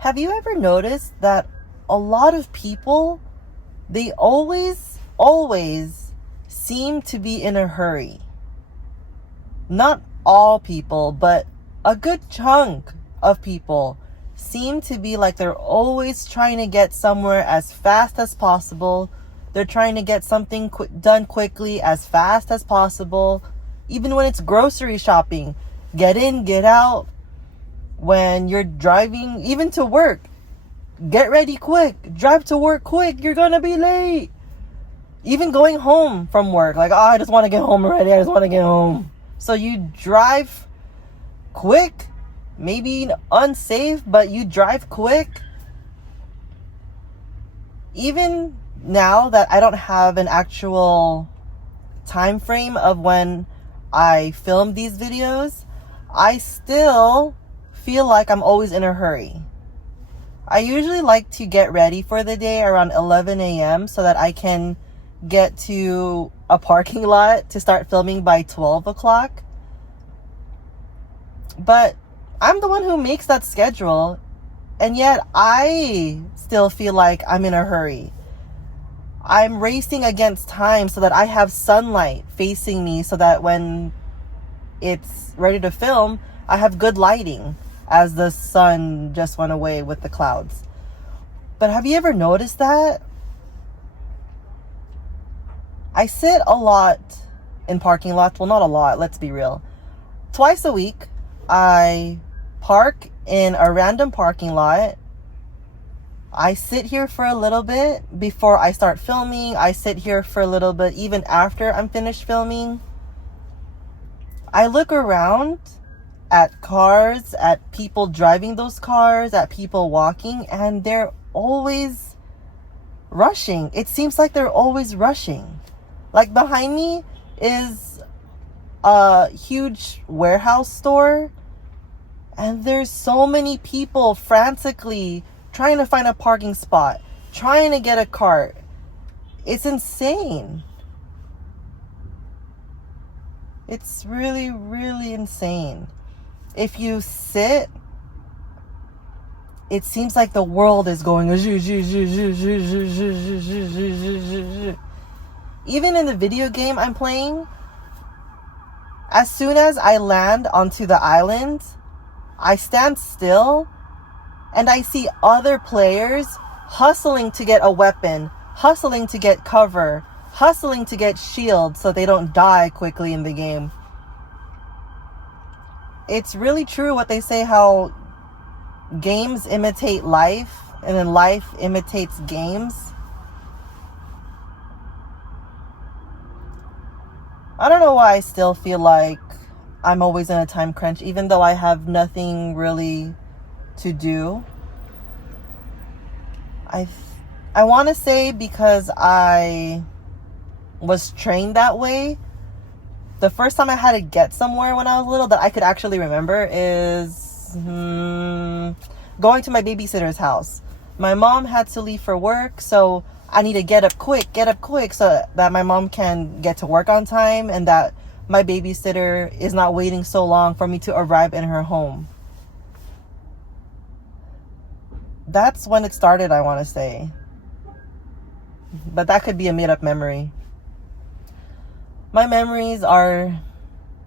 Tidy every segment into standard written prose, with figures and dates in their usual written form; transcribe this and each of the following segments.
Have you ever noticed that a lot of people, they always seem to be in a hurry? Not all people, but a good chunk of people seem to be like they're always trying to get somewhere as fast as possible. They're trying to get something done quickly, as fast as possible. Even when it's grocery shopping, get in, get out. When you're driving, even to work, get ready quick, drive to work quick, you're gonna be late. Even going home from work, like, I just want to get home already, I just want to get home. So you drive quick, maybe unsafe, but you drive quick. Even now that I don't have an actual time frame of when I film these videos, I still feel like I'm always in a hurry. I usually like to get ready for the day around 11 a.m. so that I can get to a parking lot to start filming by 12 o'clock. But I'm the one who makes that schedule, and yet I still feel like I'm in a hurry. I'm racing against time so that I have sunlight facing me so that when it's ready to film, I have good lighting as the sun just went away with the clouds. But have you ever noticed that? I sit a lot in parking lots. Well, not a lot, let's be real. Twice a week, I park in a random parking lot. I sit here for a little bit before I start filming. I sit here for a little bit even after I'm finished filming. I look around at cars, at people driving those cars, at people walking, and they're always rushing. It seems like they're always rushing. Like behind me is a huge warehouse store, and there's so many people frantically trying to find a parking spot, trying to get a cart. It's insane. It's really, really insane. If you sit, it seems like the world is going. Even in the video game I'm playing, as soon as I land onto the island, I stand still and I see other players hustling to get a weapon, hustling to get cover, hustling to get shield so they don't die quickly in the game. It's really true what they say, how games imitate life and then life imitates games. I don't know why I still feel like I'm always in a time crunch, even though I have nothing really to do. I want to say because I was trained that way. The first time I had to get somewhere when I was little that I could actually remember is going to my babysitter's house. My mom had to leave for work, so I need to get up quick so that my mom can get to work on time and that my babysitter is not waiting so long for me to arrive in her home. That's when it started, I want to say. But that could be a made-up memory. My memories are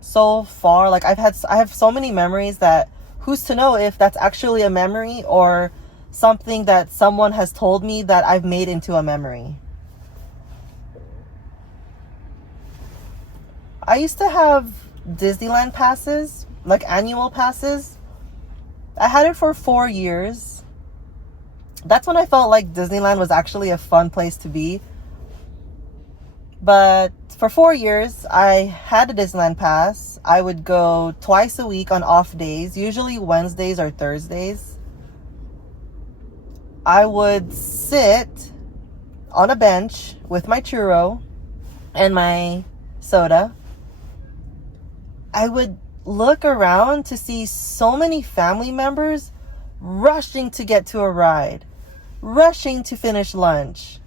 so far, like I have so many memories that who's to know if that's actually a memory or something that someone has told me that I've made into a memory. I used to have Disneyland passes, like annual passes. I had it for 4 years. That's when I felt like Disneyland was actually a fun place to be. But for 4 years, I had a Disneyland pass. I would go twice a week on off days, usually Wednesdays or Thursdays. I would sit on a bench with my churro and my soda. I would look around to see so many family members rushing to get to a ride, rushing to finish lunch.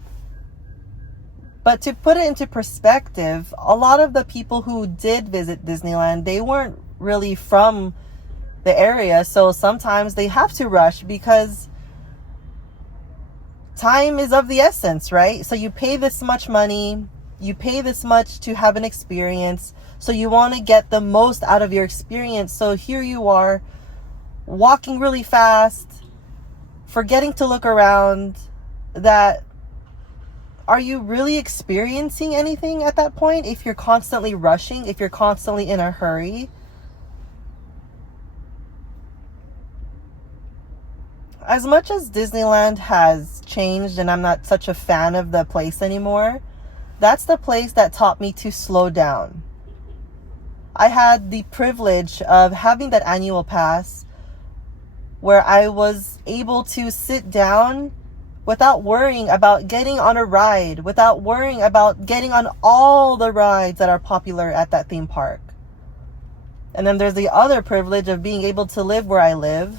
But to put it into perspective, a lot of the people who did visit Disneyland, they weren't really from the area. So sometimes they have to rush because time is of the essence, right? So you pay this much money, you pay this much to have an experience, so you want to get the most out of your experience. So here you are, walking really fast, forgetting to look around. That, are you really experiencing anything at that point if you're constantly rushing, if you're constantly in a hurry? As much as Disneyland has changed and I'm not such a fan of the place anymore, that's the place that taught me to slow down. I had the privilege of having that annual pass where I was able to sit down without worrying about getting on a ride, without worrying about getting on all the rides that are popular at that theme park. And then there's the other privilege of being able to live where I live.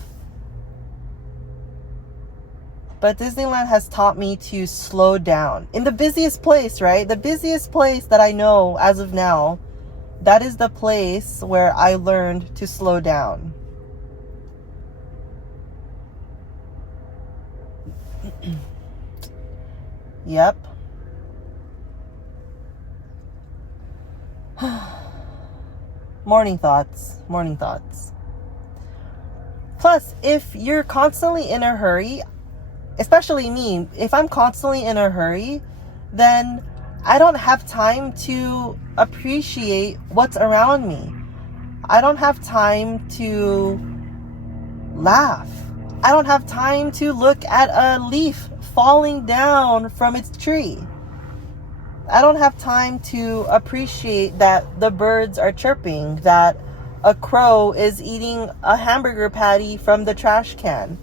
But Disneyland has taught me to slow down. In the busiest place, right? The busiest place that I know as of now, that is the place where I learned to slow down. Yep. Morning thoughts. Plus, if you're constantly in a hurry, especially me, if I'm constantly in a hurry, then I don't have time to appreciate what's around me. I don't have time to laugh. I don't have time to look at a leaf falling down from its tree. I don't have time to appreciate that the birds are chirping, that a crow is eating a hamburger patty from the trash can.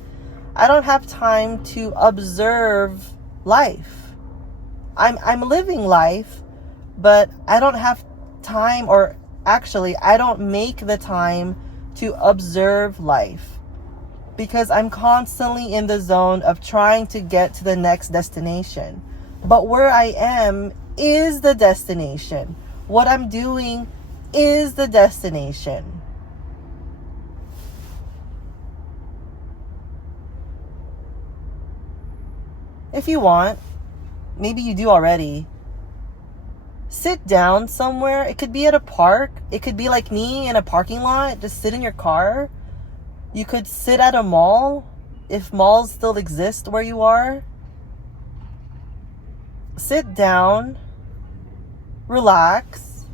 I don't have time to observe life. I'm living life, but I don't have time, or actually, I don't make the time to observe life because I'm constantly in the zone of trying to get to the next destination. But where I am is the destination. What I'm doing is the destination. If you want, maybe you do already, sit down somewhere. It could be at a park. It could be like me in a parking lot. Just sit in your car. You could sit at a mall, if malls still exist where you are. Sit down, relax.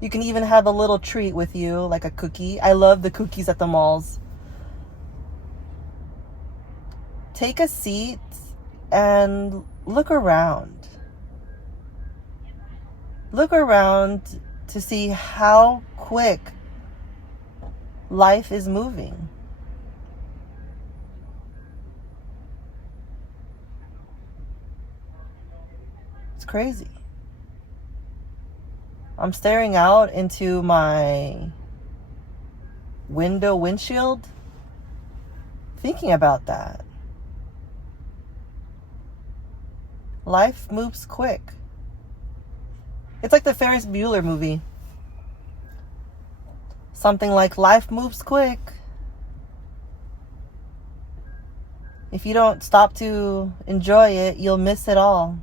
You can even have a little treat with you, like a cookie. I love the cookies at the malls. Take a seat and look around. Look around to see how quick life is moving. It's crazy. I'm staring out into my windshield, thinking about that. Life moves quick. It's like the Ferris Bueller movie. Something like, life moves quick. If you don't stop to enjoy it, you'll miss it all.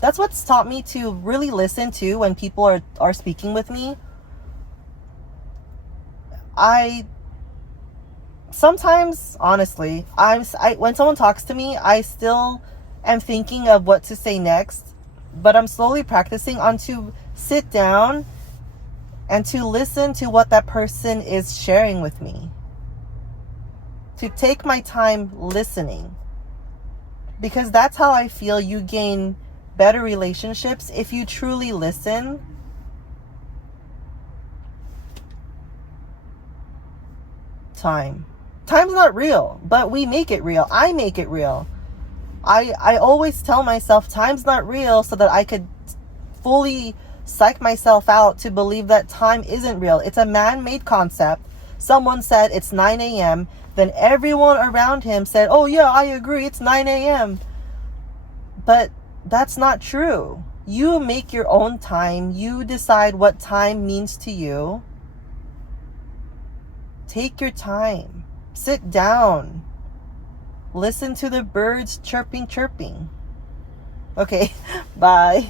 That's what's taught me to really listen to when people are speaking with me. Sometimes, honestly, when someone talks to me, I still am thinking of what to say next, but I'm slowly practicing on to sit down and to listen to what that person is sharing with me. To take my time listening. Because that's how I feel you gain better relationships, if you truly listen. Time's not real, but we make it real. I make it real. I always tell myself time's not real so that I could fully psych myself out to believe that time isn't real. It's a man-made concept. Someone said it's 9 a.m. Then everyone around him said, oh yeah, I agree, it's 9 a.m. But that's not true. You make your own time. You decide what time means to you. Take your time. Sit down. listen to the birds chirping. Okay, bye.